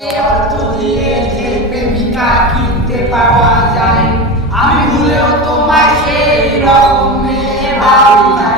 অর্থ দিয়ে যে প্রেমিকা কিনতে পাওয়া যায়, আমি ভুলেও তোমায় সেই রকম মেয়ে ভাবি না।